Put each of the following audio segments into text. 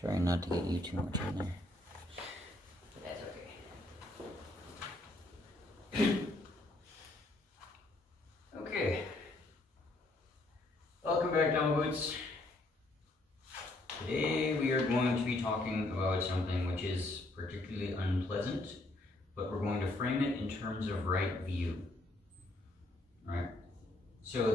Trying not to get you too much in there. That's okay. Okay. Welcome back, Down Boots. Today we are going to be talking about something which is particularly unpleasant, but we're going to frame it in terms of right view. Right? So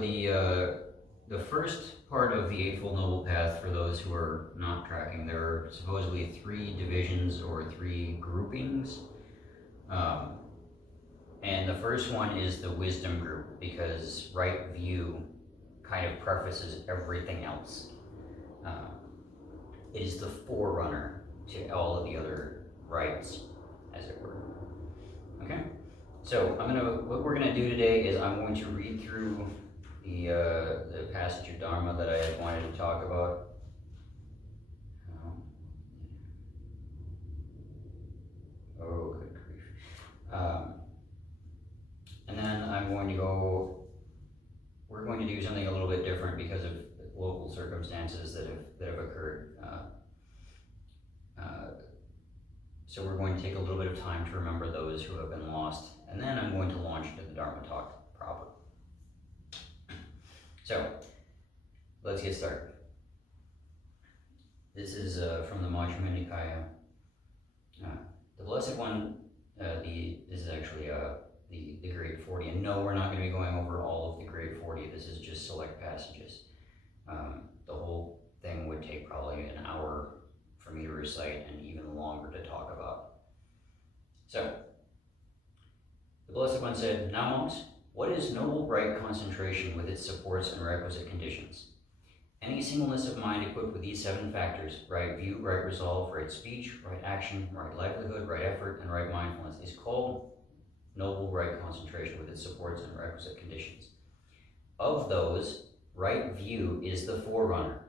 the first part of the Eightfold Noble Path, for those who are not tracking, there are supposedly 3 divisions or 3 groupings. And the first one is the wisdom group, because right view kind of prefaces everything else. It is the forerunner to all of the other rights, as it were. Okay? So what we're gonna do today is I'm going to read through the passage of Dharma that I wanted to talk about. Oh, good grief. And then we're going to do something a little bit different because of local circumstances that have occurred. So we're going to take a little bit of time to remember those who have been lost, and then I'm going to launch into the Dharma talk proper. So, let's get started. This is from the Majjhima Nikaya. The Blessed One, this is actually the Great 40, and no, we're not going to be going over all of the Great 40, this is just select passages. The whole thing would take probably an hour for me to recite and even longer to talk about. So, the Blessed One said, "Now monks, what is noble right concentration with its supports and requisite conditions? Any singleness of mind equipped with these 7 factors, right view, right resolve, right speech, right action, right livelihood, right effort, and right mindfulness, is called noble right concentration with its supports and requisite conditions. Of those, right view is the forerunner.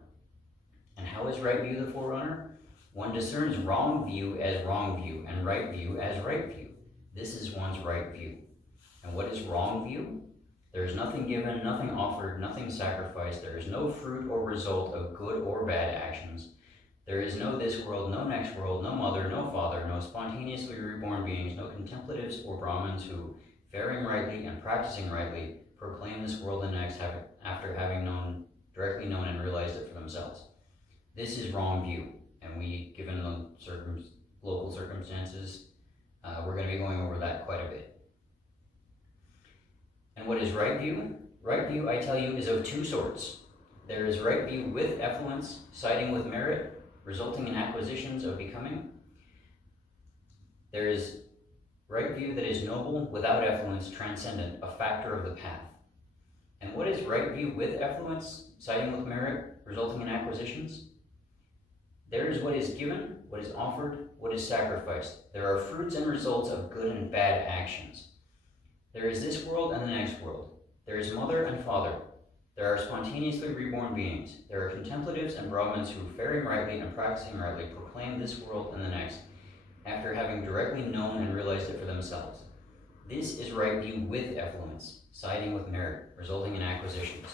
And how is right view the forerunner? One discerns wrong view as wrong view, and right view as right view. This is one's right view. And what is wrong view? There is nothing given, nothing offered, nothing sacrificed. There is no fruit or result of good or bad actions. There is no this world, no next world, no mother, no father, no spontaneously reborn beings, no contemplatives or Brahmins who, faring rightly and practicing rightly, proclaim this world and next after having directly known and realized it for themselves. This is wrong view, and given the local circumstances, we're going to be going over that quite a bit. And what is right view? Right view, I tell you, is of 2 sorts. There is right view with effluence, siding with merit, resulting in acquisitions of becoming. There is right view that is noble, without effluence, transcendent, a factor of the path. And what is right view with effluence, siding with merit, resulting in acquisitions? There is what is given, what is offered, what is sacrificed. There are fruits and results of good and bad actions. There is this world and the next world. There is mother and father. There are spontaneously reborn beings. There are contemplatives and Brahmins who, faring rightly and practicing rightly, proclaim this world and the next, after having directly known and realized it for themselves. This is right view with effluence, siding with merit, resulting in acquisitions.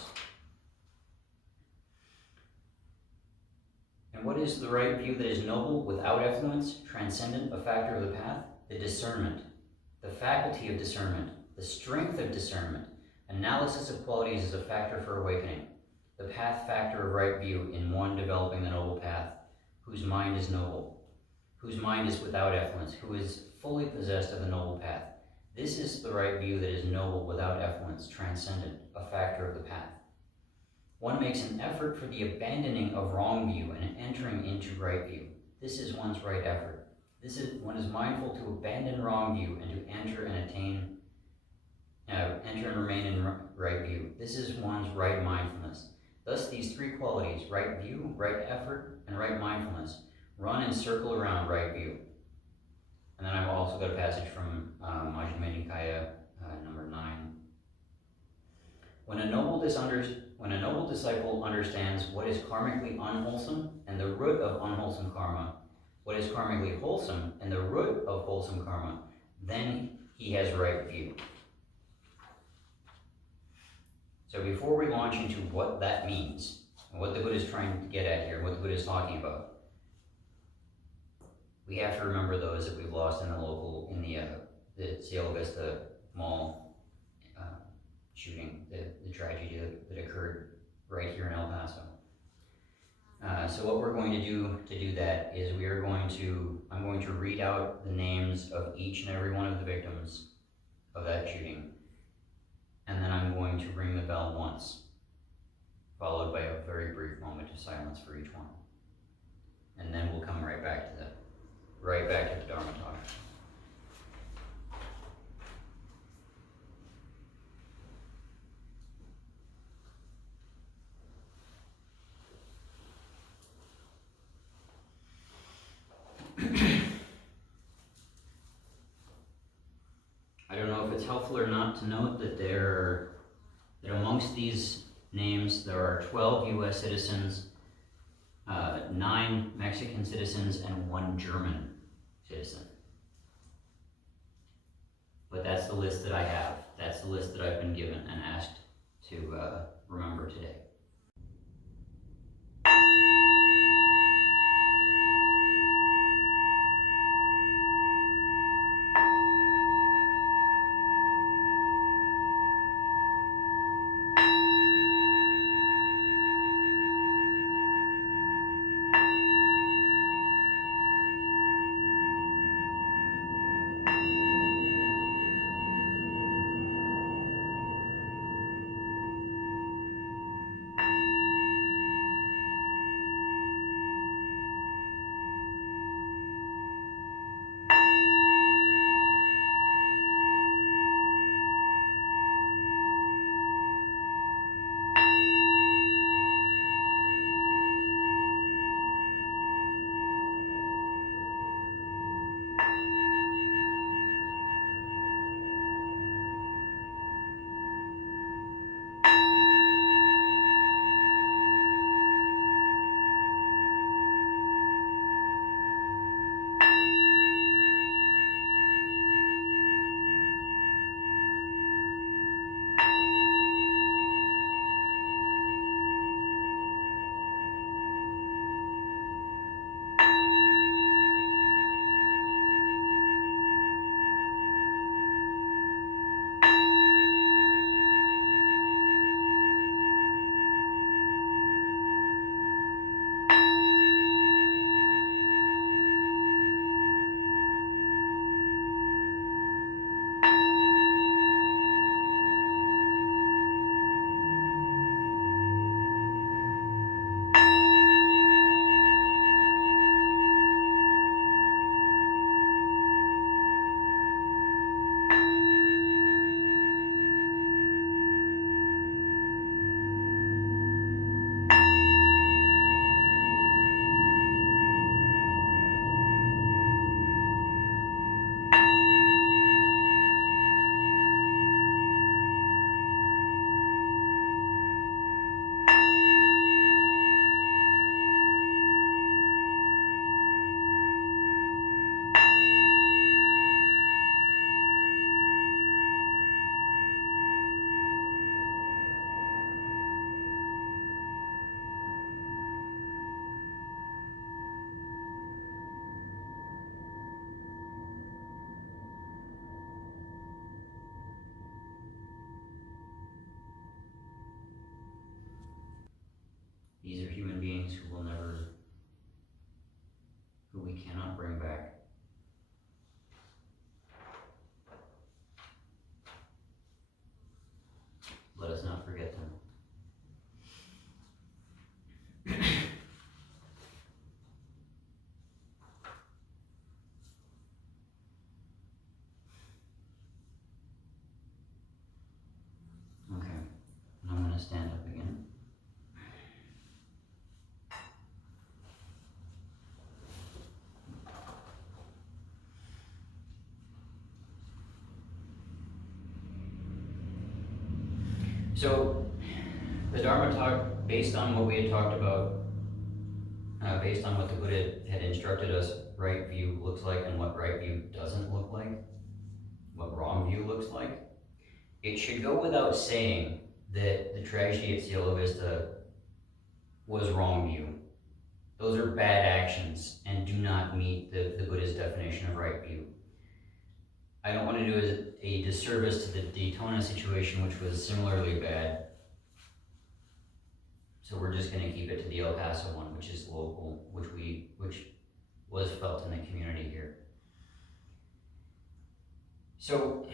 And what is the right view that is noble, without effluence, transcendent, a factor of the path? The discernment, the faculty of discernment, the strength of discernment. Analysis of qualities is a factor for awakening. The path factor of right view in one developing the noble path, whose mind is noble, whose mind is without effluence, who is fully possessed of the noble path. This is the right view that is noble, without effluence, transcendent, a factor of the path. One makes an effort for the abandoning of wrong view and entering into right view. This is one's right effort. One is mindful to abandon wrong view and to enter and remain in right view. This is one's right mindfulness. Thus these 3 qualities, right view, right effort, and right mindfulness, run and circle around right view. And then I've also got a passage from Majjhima Nikaya, number 9. When a noble disciple understands what is karmically unwholesome and the root of unwholesome karma, what is karmically wholesome and the root of wholesome karma, then he has right view. So before we launch into what that means, and what the Buddha is trying to get at here, what the Buddha is talking about, we have to remember those that we've lost in the Cielo Vista Mall shooting, the tragedy that occurred right here in El Paso. So what we're going to do that is I'm going to read out the names of each and every one of the victims of that shooting, and then I'm going to ring the bell once, followed by a very brief moment of silence for each one. And then we'll come right back to the Dharma talk. I don't know if it's helpful or not to note that that amongst these names there are 12 U.S. citizens, 9 Mexican citizens, and 1 German citizen. But that's the list that I have. That's the list that I've been given and asked to remember today. These are human beings who we cannot bring back. Let us not forget them. Okay, and I'm going to stand up again. So, the Dharma talk, based on what we had talked about, based on what the Buddha had instructed us right view looks like and what right view doesn't look like, what wrong view looks like, it should go without saying that the tragedy at Cielo Vista was wrong view. Those are bad actions and do not meet the Buddha's definition of right view. I don't want to do a disservice to the Daytona situation, which was similarly bad. So we're just going to keep it to the El Paso one, which is local, which was felt in the community here. So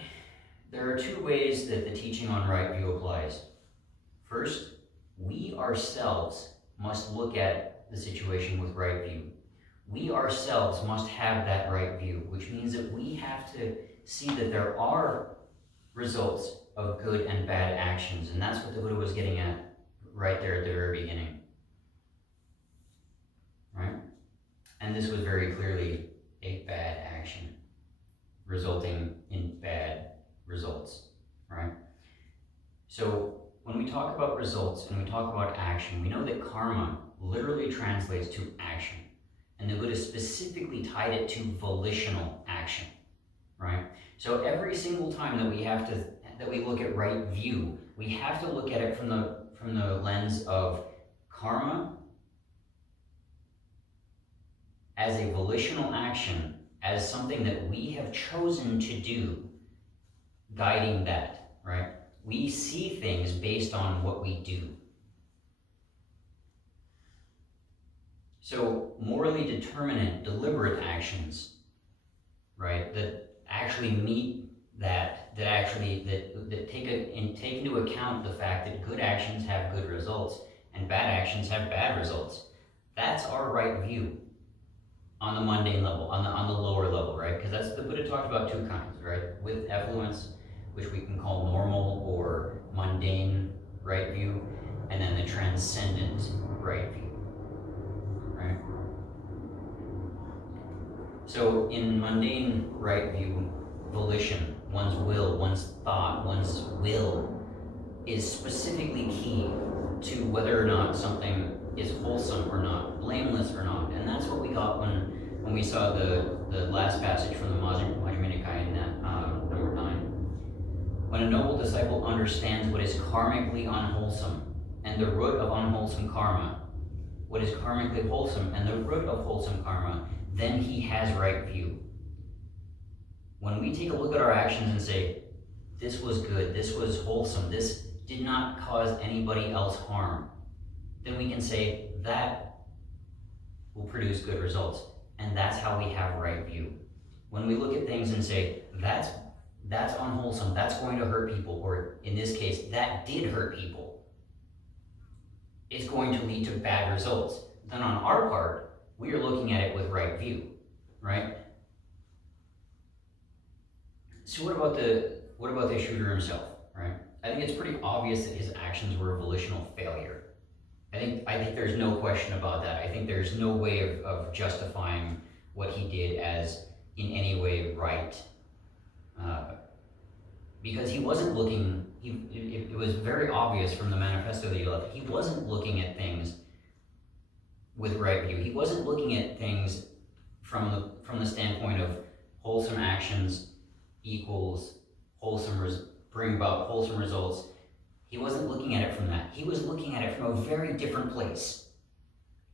there are two ways that the teaching on right view applies. First, we ourselves must look at the situation with right view. We ourselves must have that right view, which means that we have to see that there are results of good and bad actions, and that's what the Buddha was getting at right there at the very beginning. Right? And this was very clearly a bad action, resulting in bad results, right? So when we talk about results and we talk about action, we know that karma literally translates to action. And the Buddha specifically tied it to volitional action, right? So every single time that we look at right view, we have to look at it from the lens of karma as a volitional action, as something that we have chosen to do, guiding that, right? We see things based on what we do. So morally determinate, deliberate actions, right, that actually meet that take into account the fact that good actions have good results and bad actions have bad results. That's our right view on the mundane level, on the lower level, right? Because that's the Buddha talked about two kinds, right? With effluence, which we can call normal or mundane right view, and then the transcendent right view, right? So in mundane right view, volition, one's thought, one's will is specifically key to whether or not something is wholesome or not, blameless or not. And that's what we got when we saw the last passage from the Majjhima Nikaya in that, number 9. When a noble disciple understands what is karmically unwholesome and the root of unwholesome karma, what is karmically wholesome and the root of wholesome karma, then he has right view. When we take a look at our actions and say, this was good, this was wholesome, this did not cause anybody else harm, then we can say that will produce good results. And that's how we have right view. When we look at things and say, that's unwholesome, that's going to hurt people, or in this case, that did hurt people, it's going to lead to bad results. Then on our part, we are looking at it with right view, right? So what about the shooter himself, right? I think it's pretty obvious that his actions were a volitional failure. I think there's no question about that. I think there's no way of justifying what he did as in any way right. Because he wasn't looking, it was very obvious from the manifesto that he left, he wasn't looking at things with right view. He wasn't looking at things from the standpoint of wholesome actions equals bring about wholesome results. He wasn't looking at it from that. He was looking at it from a very different place,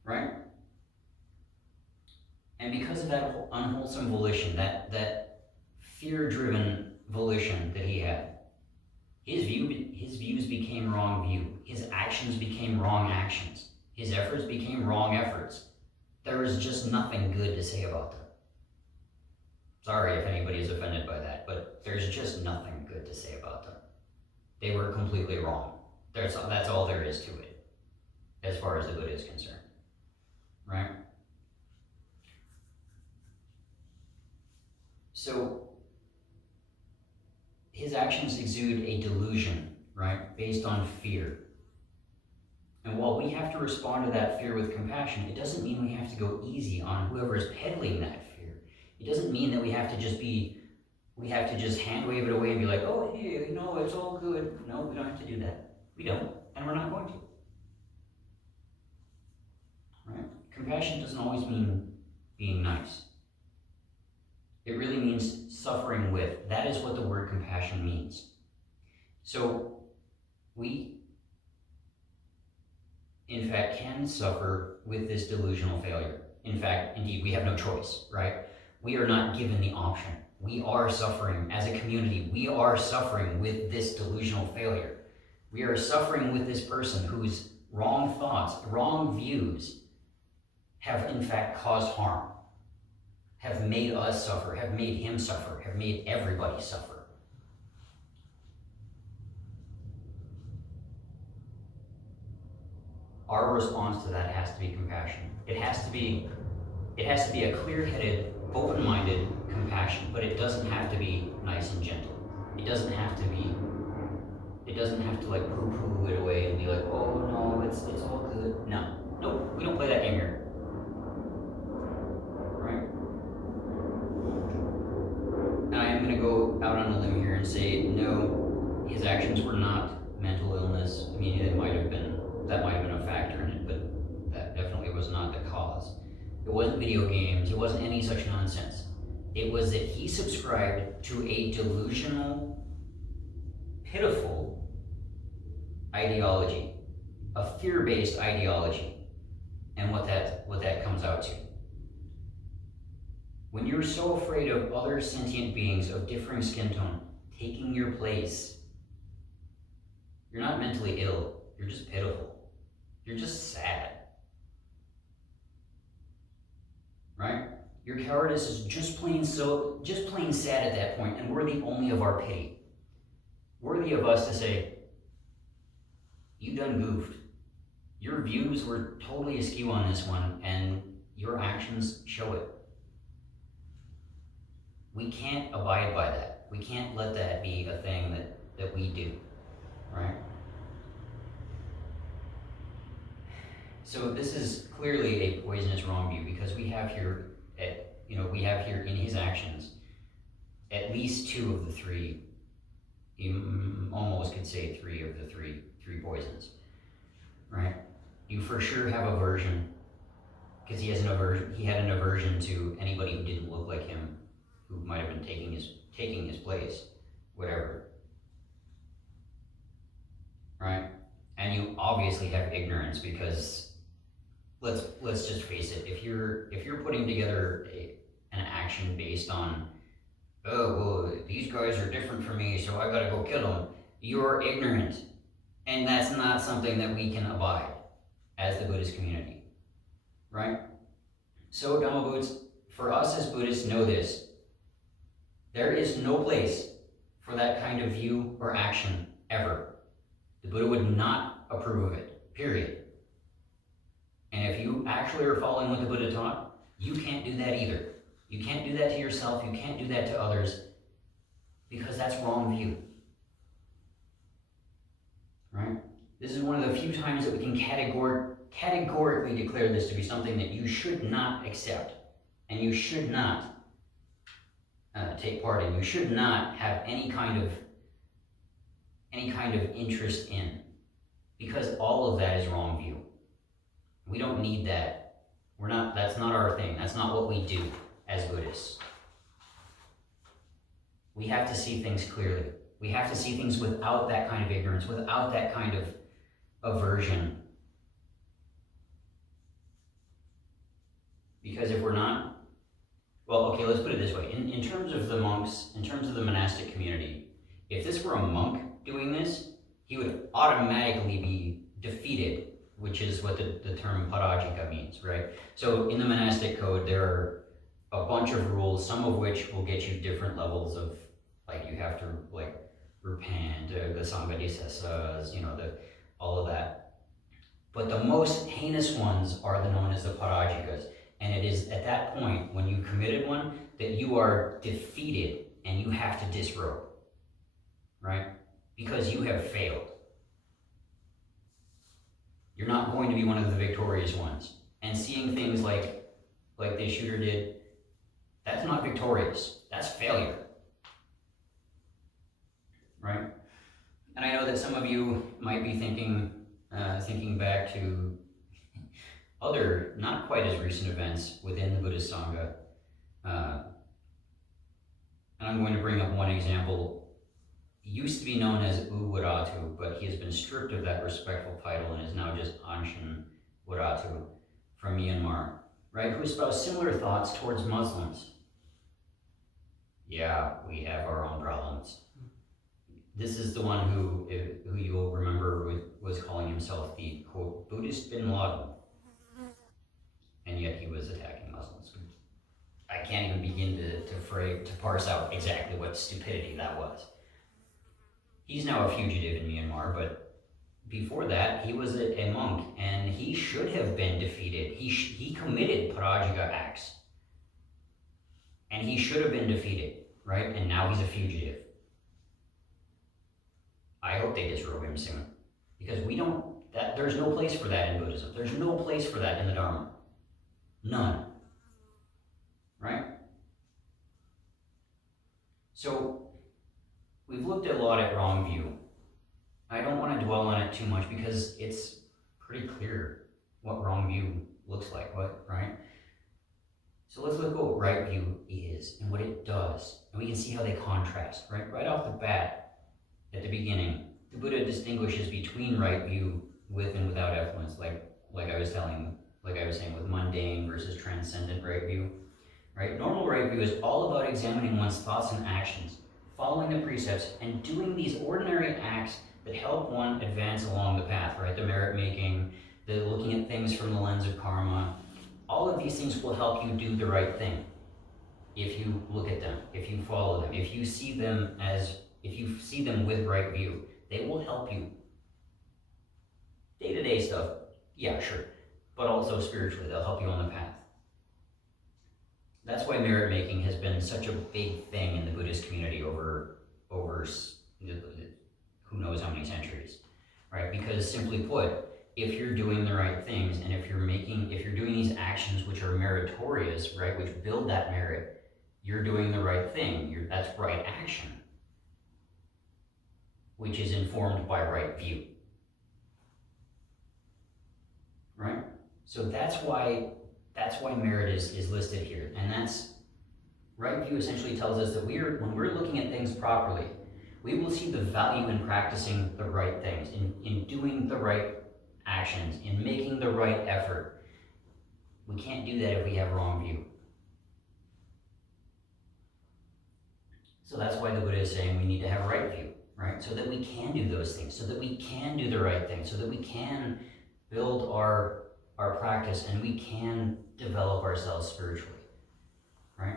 right? And because of that unwholesome volition, that fear-driven volition that he had, his views became wrong view. His actions became wrong actions. His efforts became wrong efforts. There was just nothing good to say about them. Sorry if anybody is offended by that, but there's just nothing good to say about them. They were completely wrong. That's all there is to it, as far as the Buddha is concerned, right? So his actions exude a delusion, right, based on fear. And while we have to respond to that fear with compassion, it doesn't mean we have to go easy on whoever is peddling that fear. It doesn't mean that we have to just hand wave it away and be like, oh, hey, no, it's all good. No, we don't have to do that. We don't, and we're not going to. Right? Compassion doesn't always mean being nice. It really means suffering with. That is what the word compassion means. So we, in fact, can suffer with this delusional failure. In fact, indeed, we have no choice, right? We are not given the option. We are suffering as a community. We are suffering with this delusional failure. We are suffering with this person whose wrong thoughts, wrong views have in fact caused harm, have made us suffer, have made him suffer, have made everybody suffer. Our response to that has to be compassion. It has to be a clear-headed, open-minded compassion, but it doesn't have to be nice and gentle. It doesn't have to like poo-poo it away and be like, oh no, it's all good. No, nope, we don't play that game here. Right? And I am gonna go out on a limb here and say, no, his actions were not mental illness. I mean, that might have been a factor in it, but that definitely was not the cause. It wasn't video games, it wasn't any such nonsense. It was that he subscribed to a delusional, pitiful ideology, a fear-based ideology, and what that comes out to. When you're so afraid of other sentient beings of differing skin tone taking your place, you're not mentally ill, you're just pitiful. You're just sad. Right? Your cowardice is just plain sad at that point, and worthy only of our pity. Worthy of us to say, you done goofed. Your views were totally askew on this one, and your actions show it. We can't abide by that. We can't let that be a thing that we do, right? So this is clearly a poisonous wrong view, because we have here in his actions at least two of the three. You almost could say three of the three poisons, right? You for sure have aversion, because he had an aversion to anybody who didn't look like him, who might have been taking his place, whatever, right? And you obviously have ignorance, because let's just face it, if you're putting together an action based on, oh, well, these guys are different from me, so I gotta go kill them, you're ignorant. And that's not something that we can abide as the Buddhist community, right? So, Dhamma Boots, for us as Buddhists, know this. There is no place for that kind of view or action, ever. The Buddha would not approve of it, period. And if you actually are following what the Buddha taught, you can't do that either. You can't do that to yourself, you can't do that to others, because that's wrong view. Right? This is one of the few times that we can categorically declare this to be something that you should not accept, and you should not take part in. You should not have any kind of interest in, because all of that is wrong view. We don't need that. That's not our thing. That's not what we do as Buddhists. We have to see things clearly. We have to see things without that kind of ignorance, without that kind of aversion. Because if we're not, well, okay, let's put it this way. In terms of the monks, in terms of the monastic community, if this were a monk doing this, he would automatically be defeated, which is what the term parajika means, right? So in the monastic code, there are a bunch of rules, some of which will get you different levels of, like, you have to, like, repent, the sanghadisasas, all of that. But the most heinous ones are known as the parajikas. And it is at that point, when you committed one, that you are defeated and you have to disrobe, right? Because you have failed. You're not going to be one of the victorious ones. And seeing things like this shooter did, that's not victorious. That's failure. Right? And I know that some of you might be thinking back to other, not quite as recent events within the Buddhist Sangha. And I'm going to bring up one example. He used to be known as U Waratu, but he has been stripped of that respectful title and is now just Anshin Waratu from Myanmar, right, who espouse similar thoughts towards Muslims. Yeah, we have our own problems. This is the one who you'll remember was calling himself the, quote, Buddhist bin Laden, and yet he was attacking Muslims. I can't even begin to parse out exactly what stupidity that was. He's now a fugitive in Myanmar, but before that, he was a monk, and he should have been defeated. He committed Parajika acts, and he should have been defeated, right? And now he's a fugitive. I hope they disrobe him soon, because there's no place for that in Buddhism. There's no place for that in the Dharma. None. Right? So, we've looked a lot at wrong view. I don't want to dwell on it too much because it's pretty clear what wrong view looks like, right? So let's look at what right view is and what it does. And we can see how they contrast, right? Right off the bat, at the beginning, the Buddha distinguishes between right view with and without effluence, like I was saying, with mundane versus transcendent right view. Right? Normal right view is all about examining one's thoughts and actions, following the precepts, and doing these ordinary acts that help one advance along the path, right? The merit making, the looking at things from the lens of karma. All of these things will help you do the right thing. If you look at them, if you follow them, if you see them with right view, they will help you. Day-to-day stuff, yeah, sure. But also spiritually, they'll help you on the path. That's why merit making has been such a big thing in the Buddhist community over who knows how many centuries, right? Because simply put, if you're doing the right things and if you're doing these actions which are meritorious, right, which build that merit, you're doing the right thing. That's right action, which is informed by right view, right? So that's why merit is listed here, and that's right view essentially tells us that when we're looking at things properly, we will see the value in practicing the right things, in doing the right actions, in making the right effort. We can't do that if we have wrong view. So that's why the Buddha is saying we need to have right view, right? So that we can do those things, so that we can do the right thing, so that we can build our practice and we can develop ourselves spiritually, right?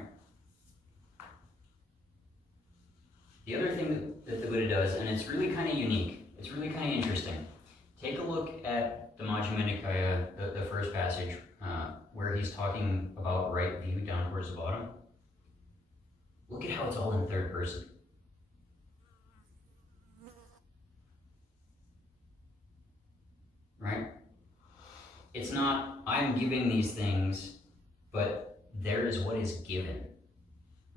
The other thing that the Buddha does, and it's really kind of unique, it's really kind of interesting. Take a look at the Majjhima Nikaya, the first passage, where he's talking about right view down towards the bottom. Look at how it's all in third person. Right? It's not, I'm giving these things, but there is what is given.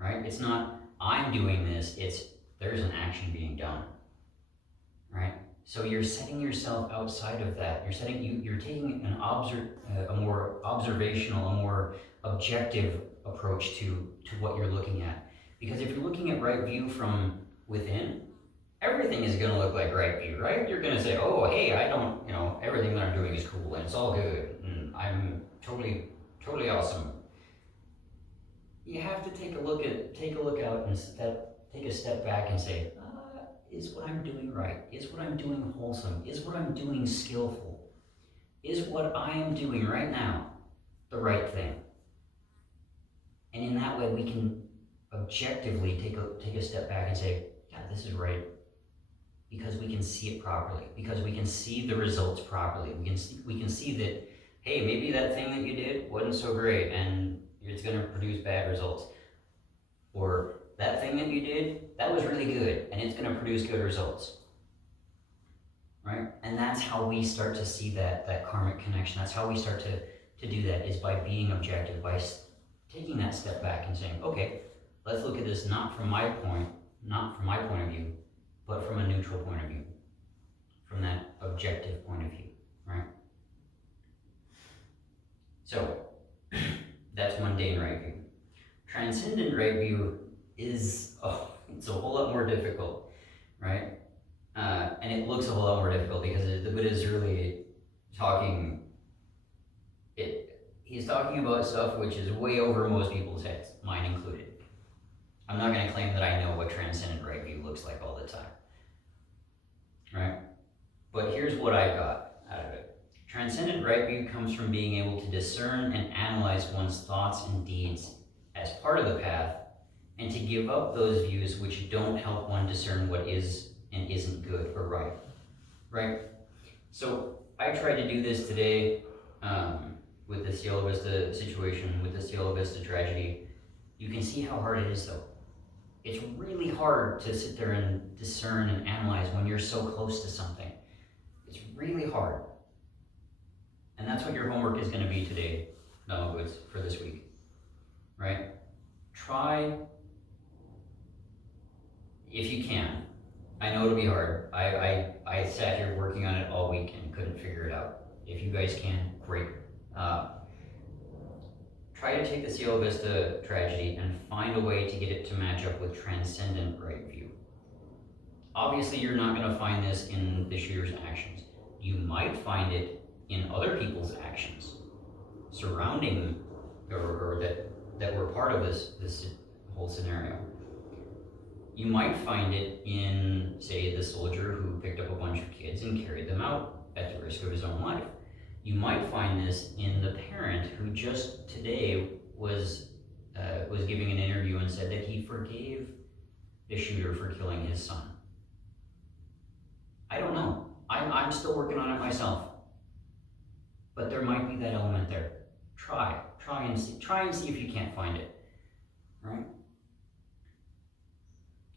Right? It's not, I'm doing this, it's, there's an action being done. Right? So you're setting yourself outside of that. You're taking a more observational, a more objective approach to what you're looking at. Because if you're looking at right view from within, everything is going to look like right view, right? You're going to say, oh, hey, everything that I'm doing is cool and it's all good and I'm totally awesome. You have to take a look out and take a step back and say, is what I'm doing right? Is what I'm doing wholesome? Is what I'm doing skillful? Is what I am doing right now the right thing? And in that way, we can objectively take a step back and say, yeah, this is right, because we can see it properly, because we can see the results properly. We can see that, hey, maybe that thing that you did wasn't so great and it's going to produce bad results. Or that thing that you did, that was really good and it's going to produce good results. Right? And that's how we start to see that karmic connection. That's how we start to do that, is by being objective, by taking that step back and saying, okay, let's look at this not from my point of view, but from a neutral point of view, from that objective point of view, right? So, that's mundane right view. Transcendent right view it's a whole lot more difficult, right? And it looks a whole lot more difficult because the Buddha is really talking, he's talking about stuff which is way over most people's heads, mine included. I'm not going to claim that I know what transcendent right view looks like all the time, right? But here's what I got out of it. Transcendent right view comes from being able to discern and analyze one's thoughts and deeds as part of the path, and to give up those views which don't help one discern what is and isn't good or right. Right? So I tried to do this today with the Cielo Vista situation, with the Cielo Vista tragedy. You can see how hard it is though. It's really hard to sit there and discern and analyze when you're so close to something. It's really hard. And that's what your homework is going to be today, Dama Goods, for this week. Right? Try, if you can. I know it'll be hard. I sat here working on it all week and couldn't figure it out. If you guys can, great. Try to take the Cielo Vista tragedy and find a way to get it to match up with transcendent right view. Obviously, you're not going to find this in the shooter's actions. You might find it in other people's actions surrounding or that were part of this whole scenario. You might find it in, say, the soldier who picked up a bunch of kids and carried them out at the risk of his own life. You might find this in the parent who just today was giving an interview and said that he forgave the shooter for killing his son. I don't know. I'm still working on it myself. But there might be that element there. Try and see if you can't find it. Right?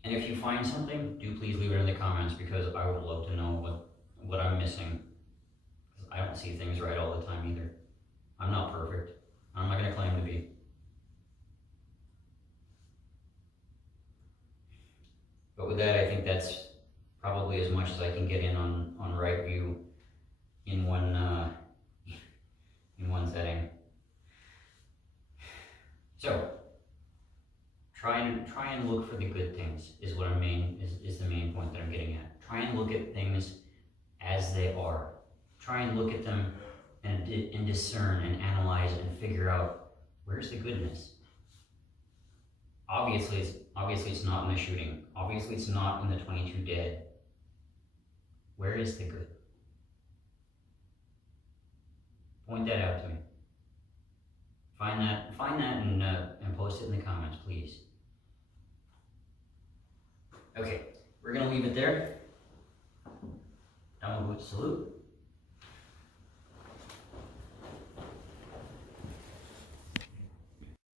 And if you find something, do please leave it in the comments, because I would love to know what I'm missing. I don't see things right all the time either. I'm not perfect. I'm not going to claim to be. But with that, I think that's probably as much as I can get in on right view in one setting. So try and look for the good things is what is the main point that I'm getting at. Try and look at things as they are. Try and look at them and discern and analyze and figure out, where's the goodness. Obviously it's not in the shooting. Obviously it's not in the 22 dead. Where is the good? Point that out to me. Find that and post it in the comments, please. Okay, we're gonna leave it there. Down with salute.